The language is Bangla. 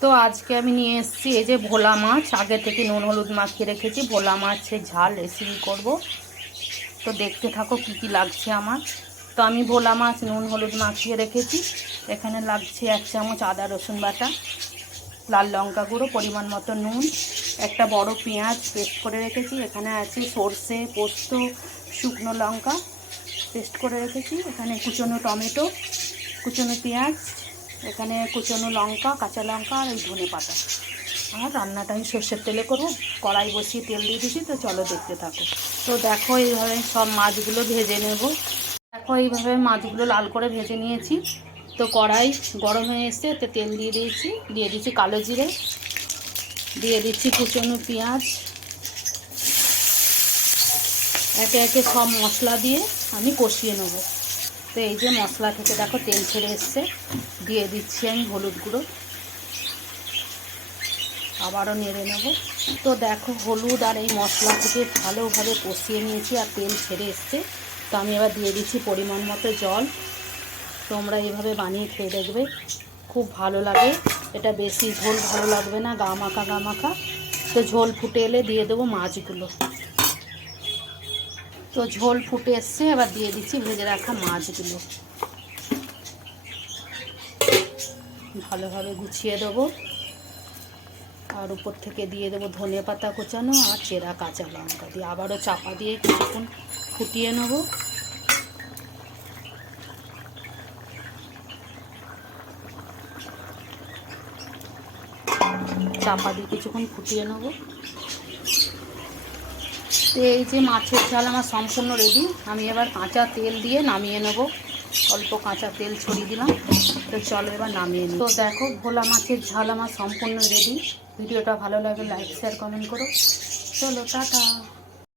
তো আজকে আমি নিয়ে এসেছি এই যে ভোলা মাছ, আগে থেকে নুন হলুদ মাখিয়ে রেখেছি। ভোলা মাছের ঝাল রেসিপি করব, তো দেখতে থাকো কি কি লাগছে আমার। তো আমি ভোলা মাছ নুন হলুদ মাখিয়ে রেখেছি। এখানে লাগছে 1 চামচ আদা রসুন বাটা, লাল লঙ্কা গুঁড়ো, পরিমাণ মতো নুন, একটা বড় পেঁয়াজ পেস্ট করে রেখেছি। এখানে আছে সর্ষে, পোস্ত, শুকনো লঙ্কা পেস্ট করে রেখেছি। এখানে কুচনো টমেটো, কুচনো পেঁয়াজ, এখানে কুচনো লঙ্কা, কাঁচা লঙ্কা আর এই ধনে পাতা। আর রান্নাটা আমি সর্ষের তেলে করবো। কড়াই বসিয়ে তেল দিয়ে দিয়েছি, তো চলো দেখতে থাকো। তো দেখো এইভাবে সব মাছগুলো ভেজে নেব। দেখো এইভাবে মাছগুলো লাল করে ভেজে নিয়েছি। তো কড়াই গরম হয়ে এসে তো তেল দিয়ে দিচ্ছি কালো জিরে, দিয়ে দিচ্ছি কুচনো পেঁয়াজ। একে একে সব মশলা দিয়ে আমি কষিয়ে নেব। তো এই যে মশলা থেকে দেখো তেল ছেড়ে এসছে, দিয়ে দিচ্ছি আমি হলুদ গুঁড়ো, আবারও নেড়ে নেব। তো দেখো হলুদ আর এই মশলা থেকে ভালোভাবে কষিয়ে নিয়েছি আর তেল ছেড়ে এসছে। তো আমি এবার দিয়ে দিচ্ছি পরিমাণ মতো জল। তোমরা এইভাবে বানিয়ে খেয়ে দেখবে, খুব ভালো লাগে। এটা বেশি ঝোল ভালো লাগবে না, গা মাখা। তো ঝোল ফুটে এলে দিয়ে দেবো মাছগুলো। তো ঝোল ফুটে এসছে, এবার দিয়ে দিচ্ছি ভেজে রাখা মাছগুলো। ভালোভাবে গুছিয়ে দেবো আর উপর থেকে দিয়ে দেবো ধনে পাতা কোচানো আর চেরা কাঁচা লঙ্কা দিয়ে আবারও চাপা দিয়ে কিছুক্ষণ ফুটিয়ে নেব। চাপা দিয়ে কিছুক্ষণ ফুটিয়ে নেব। তো এই যে মাছের ঝাল আমার সম্পূর্ণ রেডি। আমি এবার কাঁচা তেল দিয়ে নামিয়ে নেব। অল্প কাঁচা তেল ছড়িয়ে দিলাম। তো চলো এবার নামিয়ে নিই। তো দেখো ভোলা মাছের ঝাল আমার সম্পূর্ণ রেডি। ভিডিওটা ভালো লাগে লাইক শেয়ার কমেন্ট করো। চলো টাটা।